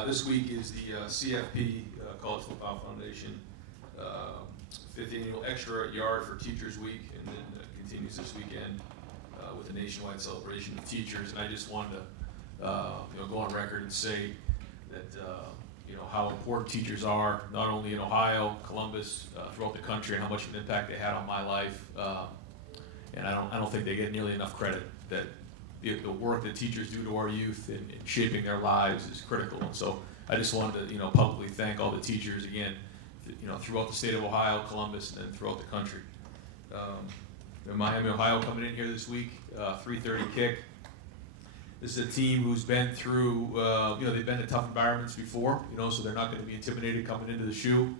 This week is the CFP, College Football Foundation, 5th annual extra yard for Teachers Week, and then continues this weekend with a nationwide celebration of teachers. And I just wanted to go on record and say that how important teachers are, not only in Ohio, Columbus, throughout the country, and how much of an impact they had on my life. And I don't think they get nearly enough credit. That the work that teachers do to our youth in shaping their lives is critical. And so I just wanted to publicly thank all the teachers again, throughout the state of Ohio, Columbus, and throughout the country. Miami, Ohio coming in here this week, 3:30 kick. This is a team who's been through, they've been in tough environments before, so they're not going to be intimidated coming into the shoe.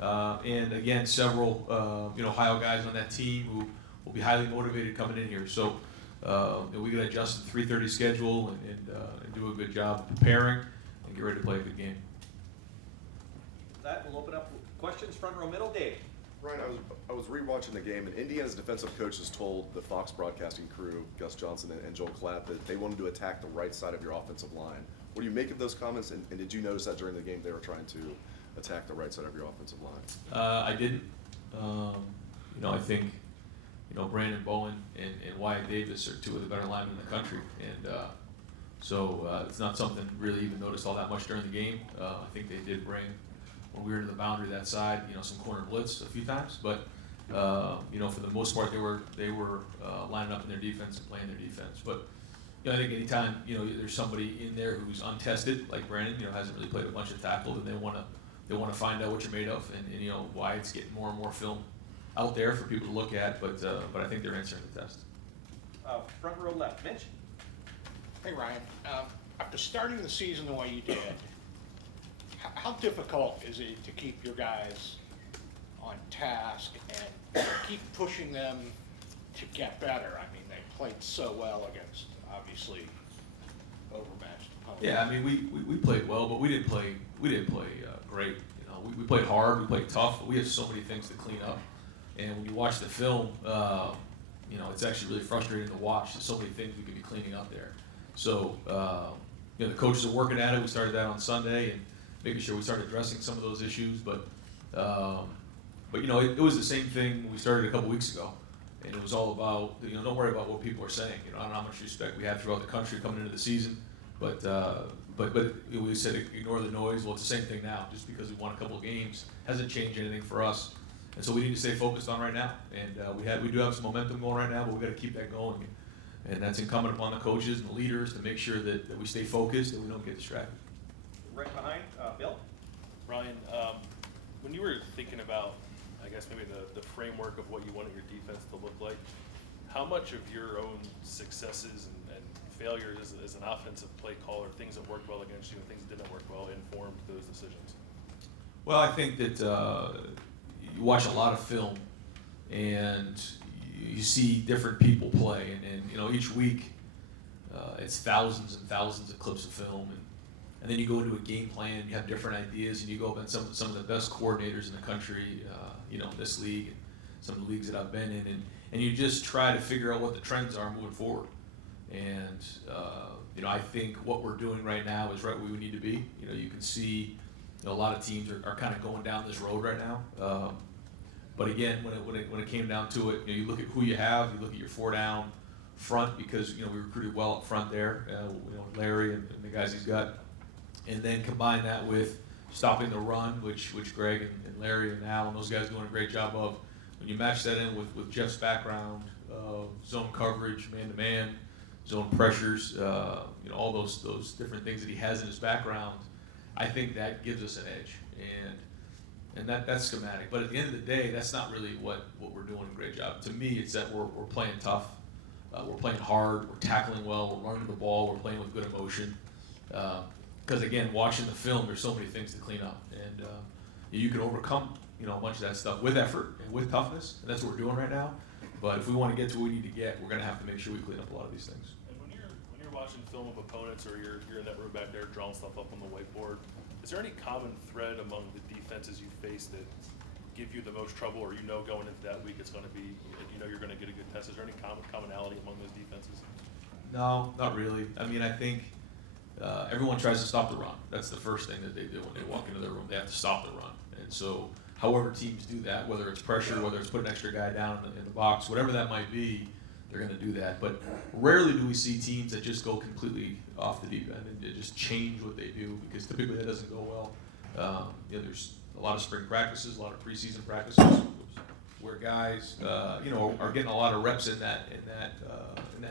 And again, several, Ohio guys on that team who will be highly motivated coming in here. So we got to adjust the 3:30 schedule and do a good job preparing and get ready to play a good game. With that, we'll open up questions, front row, middle. Dave. Ryan, I was rewatching the game, and Indiana's defensive coaches told the Fox broadcasting crew, Gus Johnson and Joel Klatt, that they wanted to attack the right side of your offensive line. What do you make of those comments, and did you notice that during the game they were trying to attack the right side of your offensive line? I didn't. I think, Brandon Bowen and Wyatt Davis are two of the better linemen in the country, and so it's not something really even noticed all that much during the game. I think they did bring, when we were to the boundary that side, some corner blitz a few times, but for the most part they were lining up in their defense and playing their defense. But I think anytime there's somebody in there who's untested, like Brandon, hasn't really played a bunch of tackle, then they want to find out what you're made of, and Wyatt's getting more and more film out there for people to look at, but I think they're answering the test. Front row left, Mitch. Hey Ryan, after starting the season the way you did, how difficult is it to keep your guys on task and keep pushing them to get better? I mean, they played so well against obviously overmatched opponents. Yeah, I mean we played well, but we didn't play great. We played hard, we played tough, but we have so many things to clean up. And when you watch the film, it's actually really frustrating to watch. There's so many things we could be cleaning up there. So the coaches are working at it. We started that on Sunday and making sure we started addressing some of those issues. But it was the same thing when we started a couple weeks ago, and it was all about don't worry about what people are saying. I don't know how much respect we have throughout the country coming into the season, but we said ignore the noise. Well, it's the same thing now. Just because we won a couple of games hasn't changed anything for us, and so we need to stay focused on right now. And we do have some momentum going right now, but we got to keep that going. And that's incumbent upon the coaches and the leaders to make sure that we stay focused and we don't get distracted. Right behind, Bill. Ryan, when you were thinking about, I guess maybe the framework of what you wanted your defense to look like, how much of your own successes and failures as an offensive play caller, things that worked well against you and things that didn't work well, informed those decisions? Well, I think that you watch a lot of film and you see different people play, and each week it's thousands and thousands of clips of film, and then you go into a game plan, you have different ideas, and you go up and some of the best coordinators in the country, this league and some of the leagues that I've been in, and you just try to figure out what the trends are moving forward. And I think what we're doing right now is right where we need to be. You can see a lot of teams are kind of going down this road right now. But again, when it came down to it, you look at who you have, you look at your 4-down front, because we recruited well up front there, Larry and the guys he's got, and then combine that with stopping the run, which Greg and Larry and Al and those guys doing a great job of. When you match that in with Jeff's background, zone coverage, man-to-man, zone pressures, all those different things that he has in his background, I think that gives us an edge. And that's schematic. But at the end of the day, that's not really what we're doing a great job. To me, it's that we're playing tough, we're playing hard, we're tackling well, we're running the ball, we're playing with good emotion. Because again, watching the film, there's so many things to clean up, and you can overcome a bunch of that stuff with effort and with toughness, and that's what we're doing right now. But if we want to get to where we need to get, we're going to have to make sure we clean up a lot of these things. And when you're watching film of opponents, or you're in that room back there drawing stuff up on the whiteboard, is there any common thread among the defenses you face that give you the most trouble, or going into that week it's going to be, you're going to get a good test? Is there any commonality among those defenses? No, not really. I mean, I think everyone tries to stop the run. That's the first thing that they do when they walk into their room. They have to stop the run. And so, however teams do that, whether it's pressure, whether it's put an extra guy down in the box, whatever that might be, they're going to do that. But rarely do we see teams that just go completely off the deep end and they just change what they do, because typically that doesn't go well. There's a lot of spring practices, a lot of preseason practices where guys, are getting a lot of reps in that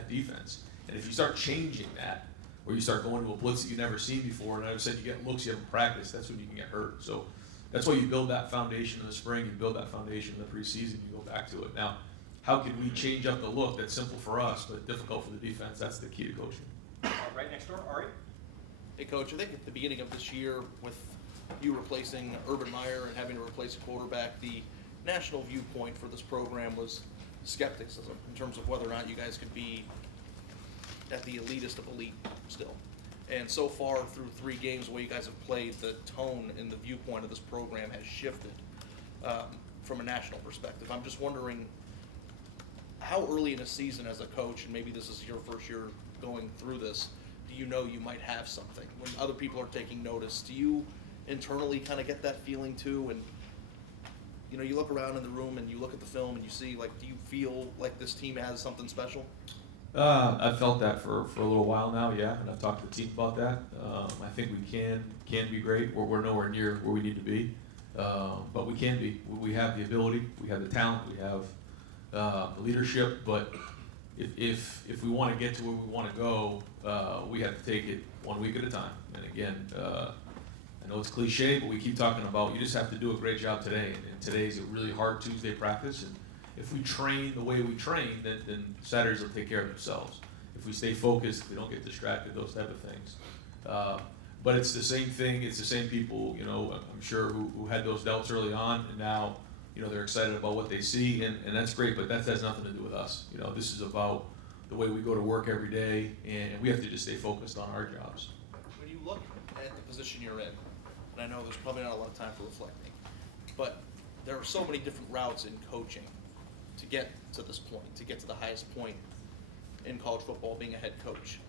defense. And if you start changing that, or you start going to a blitz that you've never seen before, and all of a sudden you get looks you haven't practiced, that's when you can get hurt. So that's why you build that foundation in the spring, you build that foundation in the preseason, you go back to it. Now, how can we change up the look? That's simple for us, but difficult for the defense. That's the key to coaching. Right next door, Ari. Hey, Coach, I think at the beginning of this year, with you replacing Urban Meyer and having to replace a quarterback, the national viewpoint for this program was skepticism in terms of whether or not you guys could be at the elitist of elite still. And so far, through 3 games, the way you guys have played, the tone and the viewpoint of this program has shifted from a national perspective. I'm just wondering, how early in a season as a coach, and maybe this is your first year going through this, do you know you might have something? When other people are taking notice, do you internally kind of get that feeling too? And you look around in the room and you look at the film and you see, do you feel like this team has something special? I've felt that for a little while now, yeah, and I've talked to the team about that. I think we can be great. We're nowhere near where we need to be, but we can be. We have the ability, we have the talent, we have the leadership. But if we want to get to where we want to go, we have to take it 1 week at a time. And again, I know it's cliche, but we keep talking about you just have to do a great job today. And today's a really hard Tuesday practice. And if we train the way we train, then Saturdays will take care of themselves. If we stay focused, if we don't get distracted, those type of things. But it's the same thing. It's the same people, I'm sure, who had those doubts early on, and now, they're excited about what they see, and that's great. But that has nothing to do with us. This is about the way we go to work every day, and we have to just stay focused on our jobs. When you look at the position you're in, and I know there's probably not a lot of time for reflecting, but there are so many different routes in coaching to get to this point, to get to the highest point in college football, being a head coach.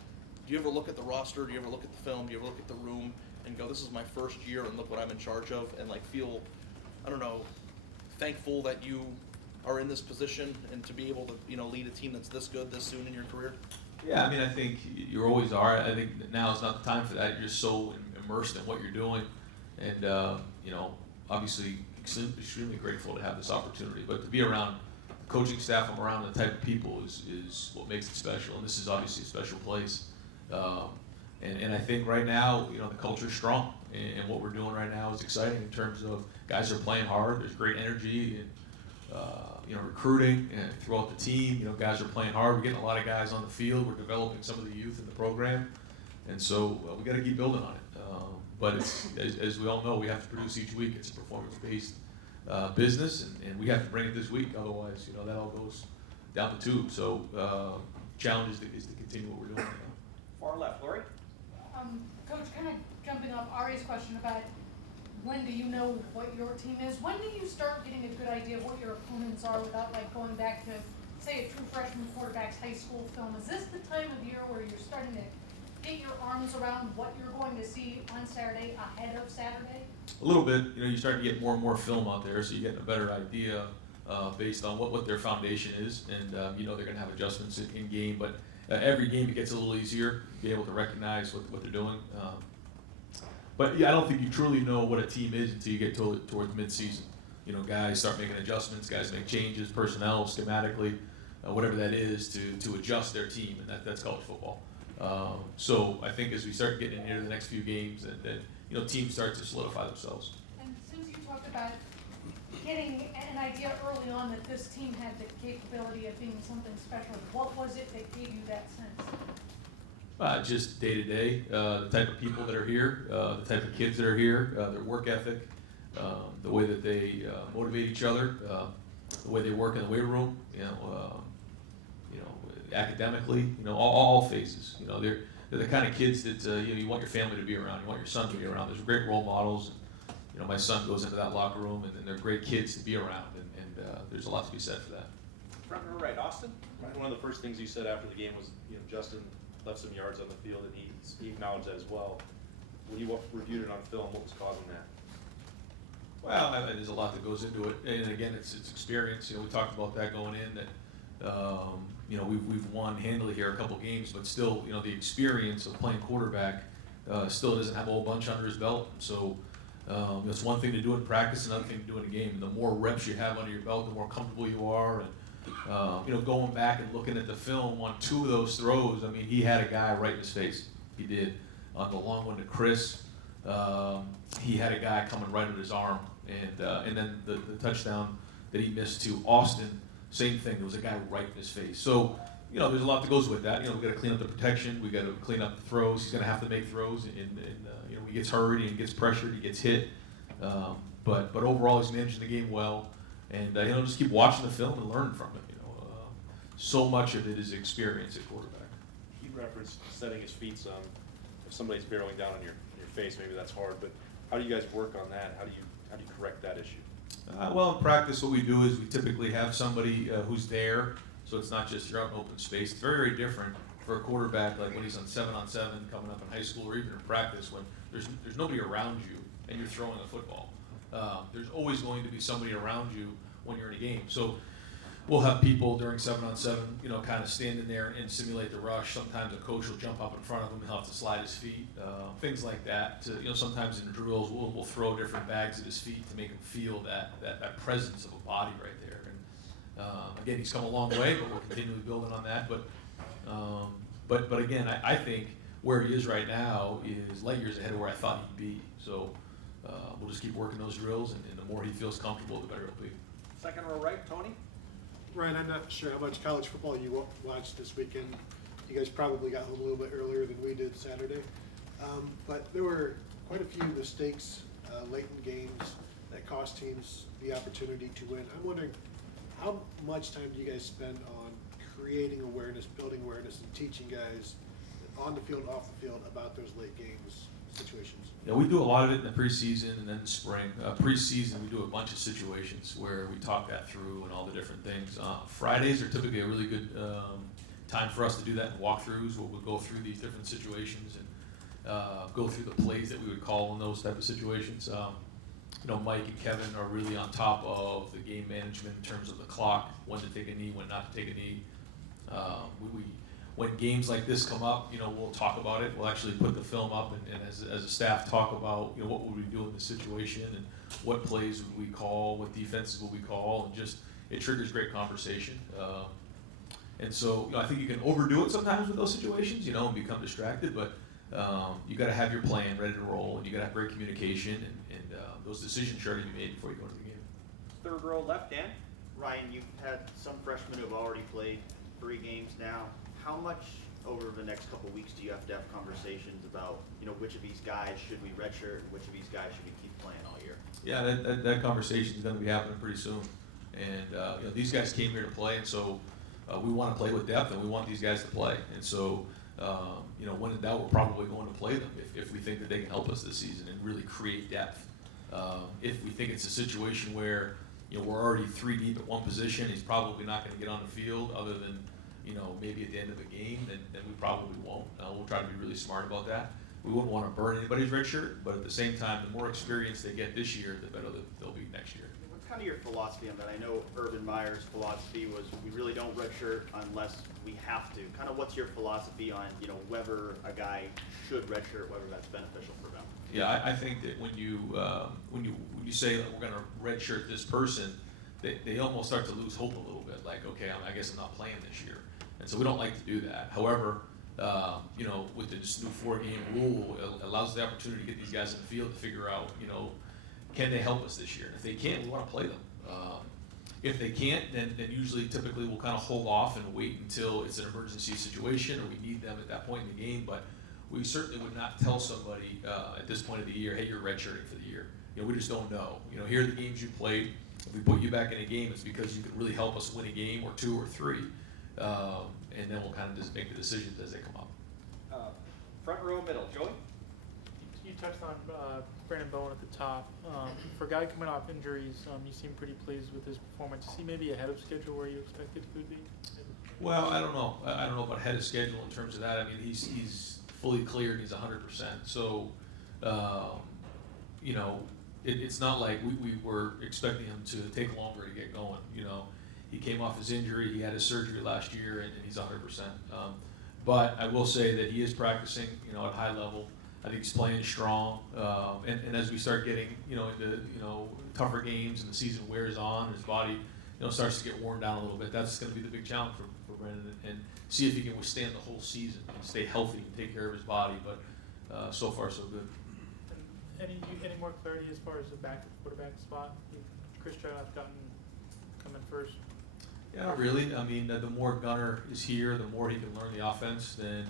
Do you ever look at the roster? Do you ever look at the film? Do you ever look at the room and go, this is my first year and look what I'm in charge of, and feel, thankful that you are in this position and to be able to, lead a team that's this good this soon in your career? Yeah, I think you always are. I think now is not the time for that. You're so immersed in what you're doing, and obviously extremely grateful to have this opportunity. But to be around the coaching staff, I'm around the type of people is what makes it special. And this is obviously a special place. And I think right now, the culture's strong, and what we're doing right now is exciting in terms of guys are playing hard. There's great energy and recruiting and throughout the team. Guys are playing hard. We're getting a lot of guys on the field. We're developing some of the youth in the program, and so we got to keep building on it. But it's, as we all know, we have to produce each week. It's a performance-based business, and we have to bring it this week. Otherwise, that all goes down the tube. So challenge is to continue what we're doing right now. Far left, Lori. Coach, kind of jumping off Ari's question about when do you know what your team is? When do you start getting a good idea of what your opponents are without going back to, say, a true freshman quarterback's high school film? Is this the time of year where you're starting to get your arms around what you're going to see on Saturday ahead of Saturday? A little bit. You start to get more and more film out there, so you get a better idea based on what their foundation is, and they're going to have adjustments in game, but every game it gets a little easier to be able to recognize what they're doing. But yeah, I don't think you truly know what a team is until you get towards mid-season. Guys start making adjustments, guys make changes, personnel, schematically, whatever that is, to adjust their team, and that's college football. So I think as we start getting into the next few games, then teams start to solidify themselves. And since you talked about getting an idea early on that this team had the capability of being something special, what was it that gave you that sense? Just day to day, the type of people that are here, the type of kids that are here, their work ethic, the way that they motivate each other, the way they work in the weight room, academically, all phases. They're the kind of kids that you want your family to be around, you want your son to be around. There's great role models. My son goes into that locker room, and they're great kids to be around, and there's a lot to be said for that. Front row right, Austin. Right, one of the first things you said after the game was, Justin left some yards on the field, and he acknowledged that as well. When you reviewed it on film, what was causing that? Well, there's a lot that goes into it, and again, it's experience. We talked about that going in. That we've won handily here a couple games, but still, the experience of playing quarterback still doesn't have a whole bunch under his belt. So it's one thing to do in practice, another thing to do in a game. And the more reps you have under your belt, the more comfortable you are. And going back and looking at the film on 2 of those throws, I mean, he had a guy right in his face. He did. On the long one to Chris, he had a guy coming right at his arm. And then the touchdown that he missed to Austin, same thing. There was a guy right in his face. So, there's a lot that goes with that. We've got to clean up the protection. We've got to clean up the throws. He's going to have to make throws. And he gets hurt, he gets pressured, he gets hit. But overall, he's managing the game well. And, just keep watching the film and learn from it. So much of it is experience at quarterback. He referenced setting his feet some. If somebody's barreling down on your face, maybe that's hard. But how do you guys work on that? How do you correct that issue? Well, in practice, what we do is we typically have somebody who's there, so it's not just you're out in open space. It's very, very different for a quarterback, like when he's on 7-on-7 coming up in high school or even in practice, when there's nobody around you and you're throwing a football. There's always going to be somebody around you when you're in a game. So we'll have people during 7-on-7, kind of stand in there and simulate the rush. Sometimes a coach will jump up in front of him, he'll have to slide his feet, things like that. Sometimes in the drills, we'll throw different bags at his feet to make him feel that presence of a body right there. And again, he's come a long way, but we're continually building on that. But again, I think where he is right now is light years ahead of where I thought he'd be. So we'll just keep working those drills, and the more he feels comfortable, the better it'll be. Second row right, Tony? Ryan, I'm not sure how much college football you watched this weekend. You guys probably got home a little bit earlier than we did Saturday. But there were quite a few mistakes late in games that cost teams the opportunity to win. I'm wondering, how much time do you guys spend on creating awareness, building awareness, and teaching guys on the field, off the field about those late games situations? Yeah, we do a lot of it in the preseason and then in spring. Preseason, we do a bunch of situations where we talk that through and all the different things. Fridays are typically a really good time for us to do that in walkthroughs, where we'll go through these different situations and go through the plays that we would call in those type of situations. Mike and Kevin are really on top of the game management in terms of the clock, when to take a knee, when not to take a knee. When games like this come up, we'll talk about it. We'll actually put the film up and as a staff talk about, what would we do in this situation and what plays would we call, what defenses would we call, and just it triggers great conversation. And so I think you can overdo it sometimes with those situations, and become distracted, but you got to have your plan ready to roll, and you got to have great communication, and those decisions should already be made before you go into the game. Third row left, Dan? Ryan, you've had some freshmen who have already played 3 games now. How much over the next couple of weeks do you have to have conversations about, which of these guys should we redshirt and which of these guys should we keep playing all year? Yeah, that conversation is going to be happening pretty soon. And these guys came here to play, and so we want to play with depth, and we want these guys to play. And so, when in doubt, we're probably going to play them if we think that they can help us this season and really create depth. If we think it's a situation where we're already 3 deep at one position, he's probably not going to get on the field other than maybe at the end of the game, then we probably won't. We'll try to be really smart about that. We wouldn't want to burn anybody's red shirt, but at the same time, the more experience they get this year, the better they'll be next year. What's kind of your philosophy on that? I know Urban Meyer's philosophy was we really don't redshirt unless we have to. Kind of what's your philosophy on, whether a guy should redshirt, whether that's beneficial for them? Yeah, I think that when you say that we're going to redshirt this person, they almost start to lose hope a little bit. Like, okay, I guess I'm not playing this year. And so we don't like to do that. However, with this new 4-game rule, it allows the opportunity to get these guys in the field to figure out, can they help us this year? And if they can, we want to play them. If they can't, then typically we'll kind of hold off and wait until it's an emergency situation or we need them at that point in the game. But we certainly would not tell somebody at this point of the year, hey, you're redshirting for the year. We just don't know. Here are the games you played. If we put you back in a game, it's because you could really help us win a game or 2 or 3. And then we'll kind of just make the decisions as they come up. Front row middle, Joey? You touched on Brandon Bowen at the top. For a guy coming off injuries, you seem pretty pleased with his performance. Is he maybe ahead of schedule where you expected he would be? Well, I don't know. I don't know about ahead of schedule in terms of that. I mean, he's fully cleared. He's 100%. So, you know, it's not like we were expecting him to take longer to get going. You know, he came off his injury. He had his surgery last year, and he's 100%. But I will say that he is practicing, you know, at high level. I think he's playing strong. And as we start getting, you know, into, you know, tougher games and the season wears on, his body, you know, starts to get worn down a little bit. That's going to be the big challenge for Brandon, and see if he can withstand the whole season and stay healthy and take care of his body. But so far, so good. And any more clarity as far as the quarterback spot? Chris Chow coming first. Yeah, not really. I mean, the more Gunner is here, the more he can learn the offense, then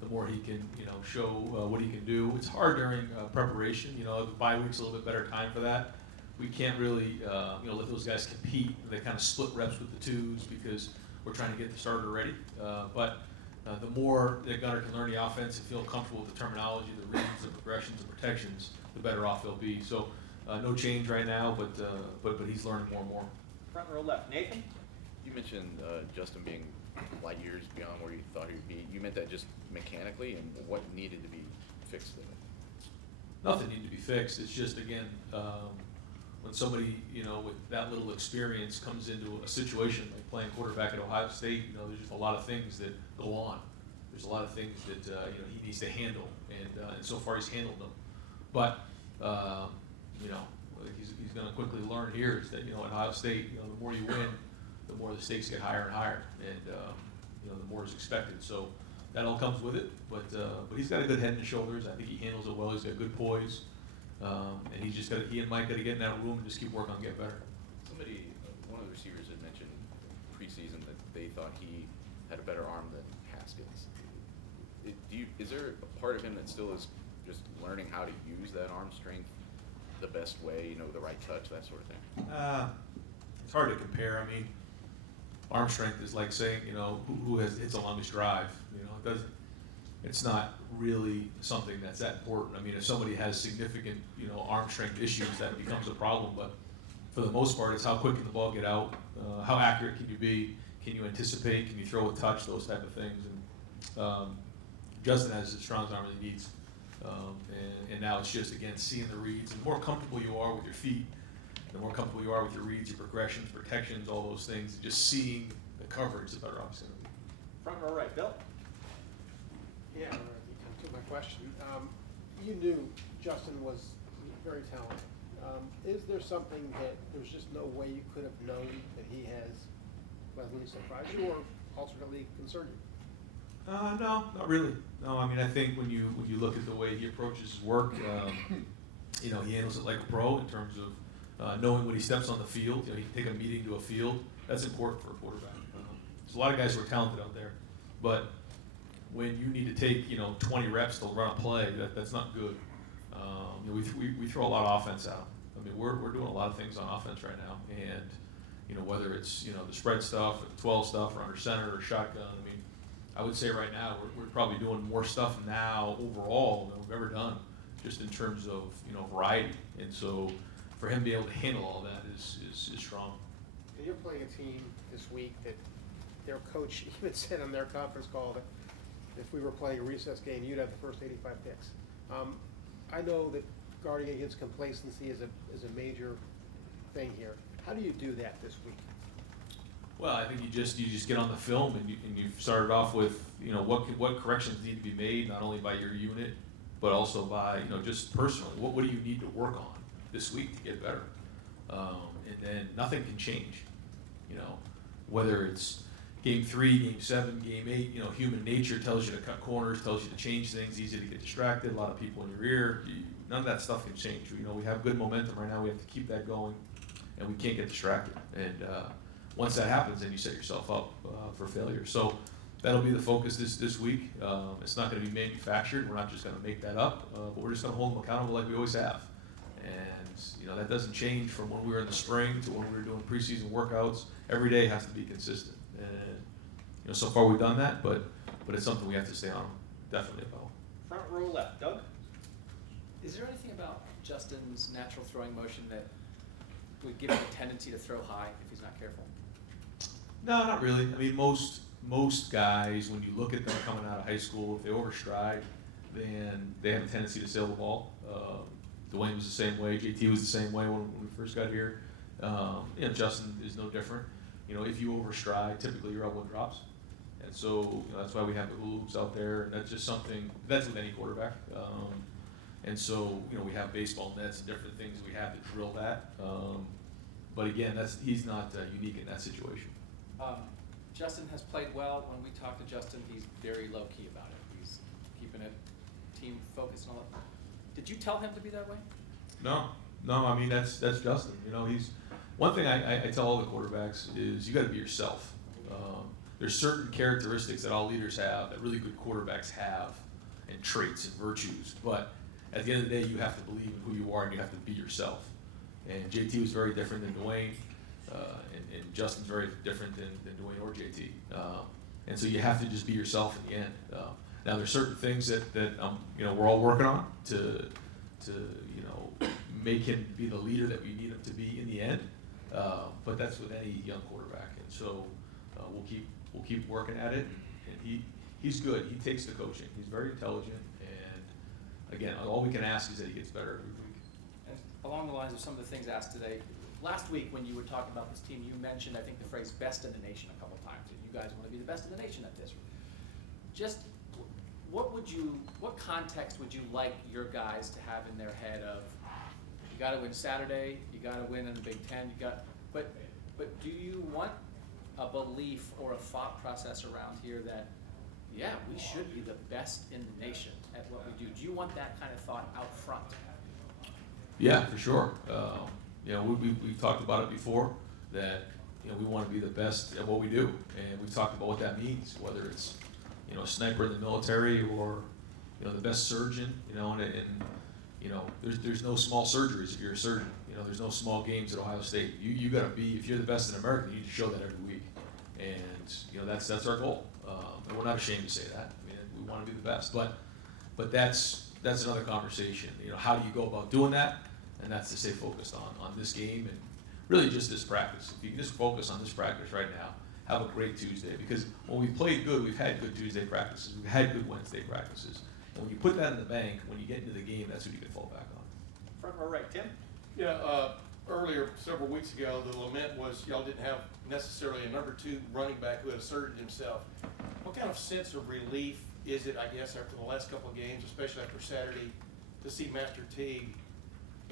the more he can, you know, show what he can do. It's hard during preparation. You know, the bye week's a little bit better time for that. We can't really, you know, let those guys compete. They kind of split reps with the twos because we're trying to get the starter ready. But the more that Gunner can learn the offense and feel comfortable with the terminology, the reads, the progressions, and protections, the better off he'll be. So no change right now, but he's learning more and more. Front row left, Nathan? You mentioned Justin being light years beyond where you thought he'd be. You meant that just mechanically, and what needed to be fixed in it? Nothing needed to be fixed. It's just, again, when somebody, you know, with that little experience comes into a situation like playing quarterback at Ohio State, you know, there's just a lot of things that go on. There's a lot of things that, you know, he needs to handle, and so far he's handled them. But, you know, he's going to quickly learn here is that, you know, at Ohio State, you know, the more you win, the more the stakes get higher and higher, and you know, the more is expected. So that all comes with it. But he's got a good head and shoulders. I think he handles it well. He's got good poise, and he and Mike got to get in that room and just keep working on getting better. Somebody, one of the receivers had mentioned preseason that they thought he had a better arm than Haskins. Is there a part of him that still is just learning how to use that arm strength the best way? You know, the right touch, that sort of thing. It's hard to compare. I mean, arm strength is like saying, you know, who hits the longest drive. You know, it's not really something that's that important. I mean, if somebody has significant, you know, arm strength issues, that becomes a problem. But for the most part, it's how quick can the ball get out, how accurate can you be, can you anticipate, can you throw a touch, those type of things. And Justin has as strong as arm as he needs. And now it's just, again, seeing the reads. And the more comfortable you are with your feet, the more comfortable you are with your reads, your progressions, protections, all those things, and just seeing the coverage, the better off it's going to be. Front row right, Bill? Yeah, you come to my question. You knew Justin was very talented. Is there something that there's just no way you could have known that he has pleasantly surprised you or alternately concerned you? No, not really. No, I mean, I think when you look at the way he approaches his work, you know, he handles it like a pro in terms of knowing when he steps on the field. You know, he can take a meeting to a field. That's important for a quarterback. There's a lot of guys who are talented out there, but when you need to take, you know, 20 reps to run a play, that's not good. You know, we throw a lot of offense out. I mean, we're doing a lot of things on offense right now, and you know, whether it's, you know, the spread stuff, or the 12 stuff, or under center, or shotgun. I mean, I would say right now we're probably doing more stuff now overall than we've ever done, just in terms of, you know, variety. And so for him to be able to handle all that is strong. And you're playing a team this week that their coach even said on their conference call that if we were playing a recess game, you'd have the first 85 picks. I know that guarding against complacency is a major thing here. How do you do that this week? Well, I think you just get on the film and you've started off with, you know, what corrections need to be made, not only by your unit, but also by, you know, just personally. What do you need to work on this week to get better? And then nothing can change, you know, whether it's game 3, game 7, game 8, you know, human nature tells you to cut corners, tells you to change things, easy to get distracted, a lot of people in your ear. None of that stuff can change. You know, we have good momentum right now. We have to keep that going, and we can't get distracted. And once that happens, then you set yourself up for failure. So that'll be the focus this week. It's not going to be manufactured. We're not just going to make that up, but we're just going to hold them accountable like we always have. And you know, that doesn't change from when we were in the spring to when we were doing preseason workouts. Every day has to be consistent. And you know, so far we've done that, but it's something we have to stay on definitely about. Front row left, Doug? Is there anything about Justin's natural throwing motion that would give him a tendency to throw high if he's not careful? No, not really. I mean, most most guys, when you look at them coming out of high school, if they overstride, then they have a tendency to sail the ball. Dwayne was the same way. JT was the same way when we first got here. Justin is no different. If you overstride, typically your elbow drops. And so that's why we have the hula hoops out there. And that's just something, that's with any quarterback. And so, we have baseball nets and different things we have to drill that. But again, he's not unique in that situation. Justin has played well. When we talk to Justin, he's very low key about it. He's keeping it team focused and all that. Did you tell him to be that way? No. I mean, that's Justin. He's one thing I tell all the quarterbacks is you got to be yourself. There's certain characteristics that all leaders have that really good quarterbacks have, and traits and virtues. But at the end of the day, you have to believe in who you are and you have to be yourself. And JT was very different than Dwayne, and Justin's very different than Dwayne or JT. And so you have to just be yourself in the end. Now there's certain things that we're all working on to make him be the leader that we need him to be in the end. But that's with any young quarterback, and so we'll keep working at it. And he's good. He takes the coaching. He's very intelligent, and again, all we can ask is that he gets better every week. And along the lines of some of the things asked today, last week when you were talking about this team, you mentioned, I think, the phrase "best in the nation" a couple times, and you guys want to be the best in the nation at this. Just what context would you like your guys to have in their head of, you got to win Saturday, you got to win in the Big Ten, but do you want a belief or a thought process around here that, yeah, we should be the best in the nation at what we do? Do you want that kind of thought out front? Yeah, for sure. We've talked about it before that we want to be the best at what we do, and we've talked about what that means, whether it's a sniper in the military or the best surgeon. There's no small surgeries if you're a surgeon. There's no small games at Ohio State. You got to be, if you're the best in America, you need to show that every week, and that's our goal. And we're not ashamed to say that. I mean, we want to be the best, but that's another conversation. How do you go about doing that? And that's to stay focused on this game and really just this practice. If you can just focus on this practice right now, have a great Tuesday. Because when we've played good, we've had good Tuesday practices. We've had good Wednesday practices. And when you put that in the bank, when you get into the game, that's what you can fall back on. Front row right, Tim? Yeah, earlier, several weeks ago, the lament was y'all didn't have necessarily a number 2 running back who had asserted himself. What kind of sense of relief is it, I guess, after the last couple of games, especially after Saturday, to see Master Teague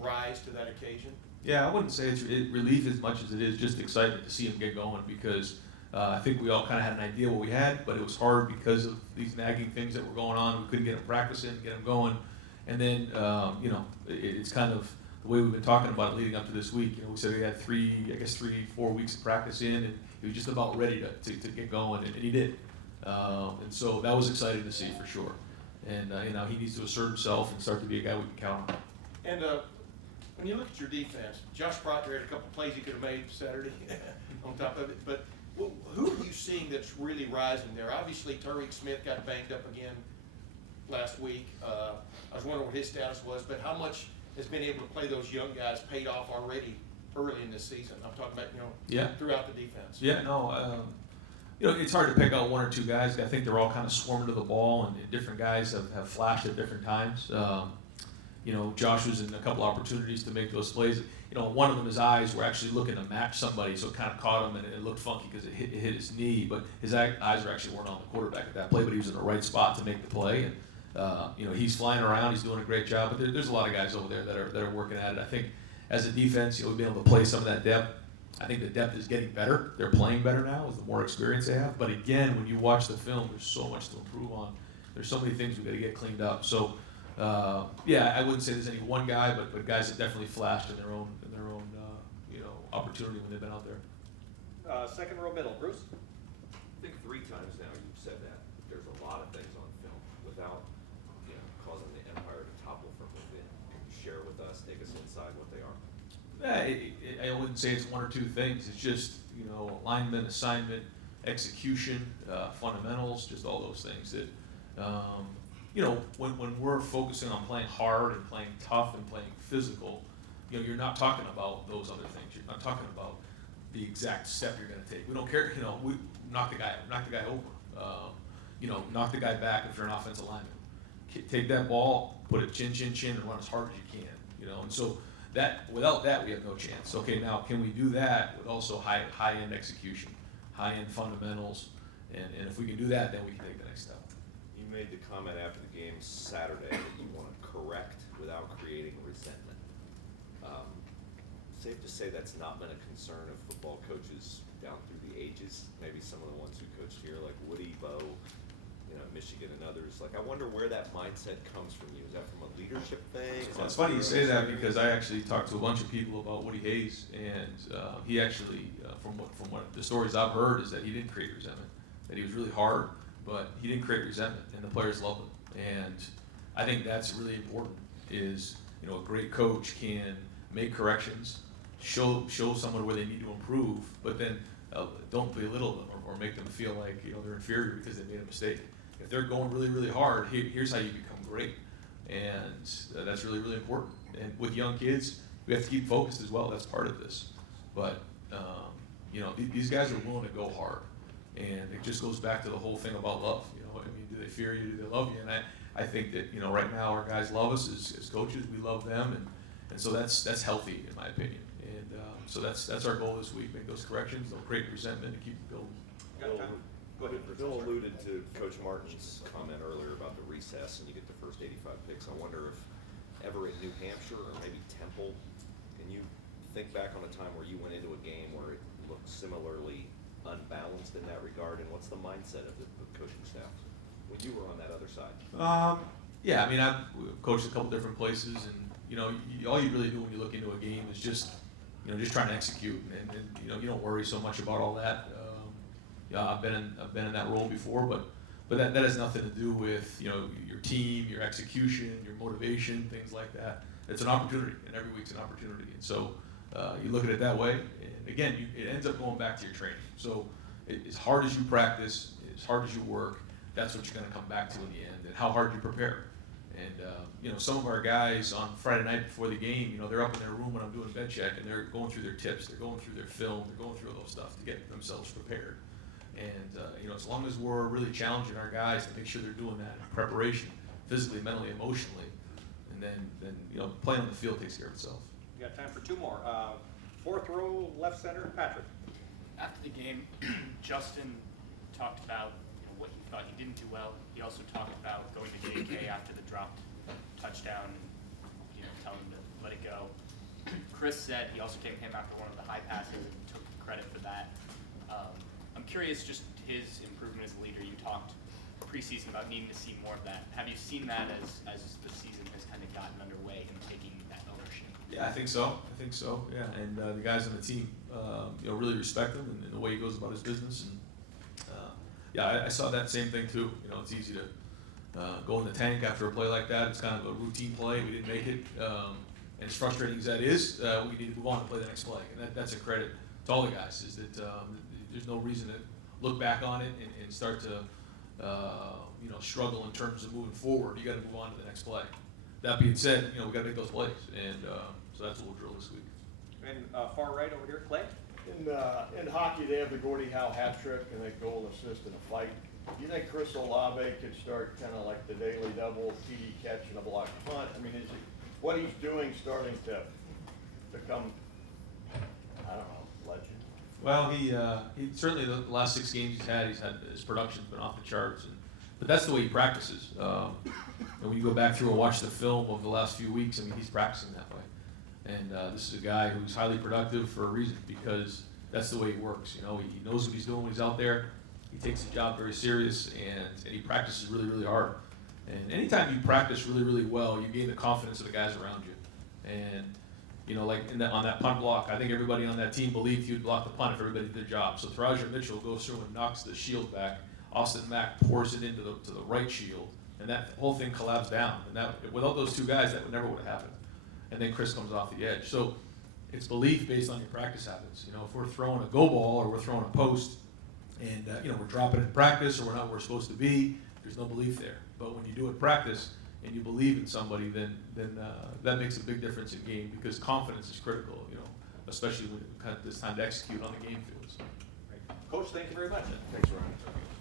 rise to that occasion? Yeah, I wouldn't say it's relief as much as it is just excitement to see him get going, because I think we all kind of had an idea what we had, but it was hard because of these nagging things that were going on. We couldn't get him practicing, get him going. And then, it's kind of the way we've been talking about it leading up to this week. We said we had 3-4 weeks of practice in, and he was just about ready to get going, and he did. And so that was exciting to see for sure. And, he needs to assert himself and start to be a guy we can count on. And when you look at your defense, Josh Proctor had a couple plays he could have made Saturday on top of it, but who are you seeing that's really rising there? Obviously, Tariq Smith got banged up again last week. I was wondering what his status was, but how much has been able to play those young guys paid off already early in this season? I'm talking about, throughout the defense. Yeah, no, it's hard to pick out 1 or 2 guys. I think they're all kind of swarming to the ball, and different guys have flashed at different times. Josh was in a couple opportunities to make those plays. One of them, his eyes were actually looking to match somebody, so it kind of caught him, and it looked funky because it hit his knee. But his eyes were actually weren't on the quarterback at that play, but he was in the right spot to make the play. And he's flying around, he's doing a great job. But there's a lot of guys over there that are working at it. I think as a defense, we've been able to play some of that depth. I think the depth is getting better. They're playing better now with the more experience they have. But again, when you watch the film, there's so much to improve on. There's so many things we've got to get cleaned up. So. I wouldn't say there's any one guy, but guys that definitely flashed in their own opportunity when they've been out there. Second row middle, Bruce? I think 3 times now you've said that. There's a lot of things on film without causing the empire to topple from within. Can you share with us, take us inside what they are? I wouldn't say it's 1 or 2 things. It's just alignment, assignment, execution, fundamentals, just all those things that. When we're focusing on playing hard and playing tough and playing physical, you're not talking about those other things. You're not talking about the exact step you're going to take. We don't care. We knock the guy over. Knock the guy back if you're an offensive lineman. Take that ball, put it chin, and run as hard as you can. And so without that we have no chance. Okay, now can we do that with also high end execution, high end fundamentals, and if we can do that, then we can take the next step. You made the comment after the game Saturday that you want to correct without creating resentment. Safe to say that's not been a concern of football coaches down through the ages. Maybe some of the ones who coached here, like Woody, Bo, Michigan and others. Like, I wonder where that mindset comes from you. Is that from a leadership thing? Well, it's funny you say that because I actually talked to a bunch of people about Woody Hayes, and he actually, from what the stories I've heard, is that he didn't create resentment. That he was really hard, but he didn't create resentment, and the players loved him. And I think that's really important. Is a great coach can make corrections, show someone where they need to improve, but then don't belittle them or make them feel like they're inferior because they made a mistake. If they're going really, really hard, here's how you become great, and that's really, really important. And with young kids, we have to keep focused as well. That's part of this. But these guys are willing to go hard, and it just goes back to the whole thing about love. Do they fear you? Do they love you? And I think that right now our guys love us as coaches. We love them, and so that's healthy in my opinion. And so that's our goal this week: make those corrections, don't create resentment, and keep it building. Got time? Go ahead, Chris. Bill alluded to Coach Martin's comment earlier about the recess and you get the first 85 picks. I wonder if ever at New Hampshire or maybe Temple, can you think back on a time where you went into a game where it looked similarly unbalanced in that regard, and what's the mindset of the coaching staff when you were on that other side? Yeah, I mean, I've coached a couple different places, and all you really do when you look into a game is just trying to execute, and you don't worry so much about all that. I've been in that role before, but that has nothing to do with your team, your execution, your motivation, things like that. It's an opportunity, and every week's an opportunity, and so you look at it that way. And again, it ends up going back to your training. So as hard as you practice, as hard as you work, that's what you're going to come back to in the end, and how hard you prepare. And some of our guys on Friday night before the game, they're up in their room when I'm doing bed check, and they're going through their tips, they're going through their film, they're going through all those stuff to get themselves prepared. And as long as we're really challenging our guys to make sure they're doing that in preparation, physically, mentally, emotionally, and then playing on the field takes care of itself. We got time for two more. Fourth row, left center, Patrick. After the game, Justin talked about what he thought he didn't do well. He also talked about going to JK after the dropped touchdown and telling him to let it go. Chris said he also came to him after one of the high passes and took credit for that. I'm curious, just his improvement as a leader. You talked preseason about needing to see more of that. Have you seen that as the season has kind of gotten underway and taking that ownership? Yeah, I think so. Yeah, and the guys on the team, really respect him and the way he goes about his business. And I saw that same thing too. It's easy to go in the tank after a play like that. It's kind of a routine play. We didn't make it, and as frustrating as that is, we need to move on and play the next play. And that's a credit to all the guys. Is that there's no reason to look back on it and start to struggle in terms of moving forward. You got to move on to the next play. That being said, we got to make those plays, and so that's what we'll drill this week. And far right over here, Clay. In hockey, they have the Gordie Howe hat trick and a goal assist in a fight. Do you think Chris Olave could start kind of like the daily double, TD catch, and a block punt? I mean, is what he's doing starting to become, I don't know, legend? Well, he certainly the last 6 games he's had his production's been off the charts, but that's the way he practices. And when you go back through and watch the film of the last few weeks, I mean, he's practicing that way. And this is a guy who's highly productive for a reason, because that's the way he works. He knows what he's doing when he's out there. He takes his job very serious, and he practices really, really hard. And anytime you practice really, really well, you gain the confidence of the guys around you. And like on that punt block, I think everybody on that team believed he would block the punt if everybody did their job. So Taraja Mitchell goes through and knocks the shield back. Austin Mack pours it into the right shield, and that whole thing collapsed down. And without those two guys, that never would have happened. And then Chris comes off the edge. So it's belief based on your practice habits. If we're throwing a go ball or we're throwing a post, and we're dropping it in practice or we're not where we're supposed to be, there's no belief there. But when you do it in practice and you believe in somebody, then that makes a big difference in game, because confidence is critical. especially when it's time to execute on the game field. So. Coach, thank you very much. Thanks, Ryan.